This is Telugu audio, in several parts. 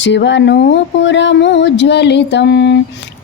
शिवनूपुरमुज्ज्वलितं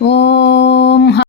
ॐ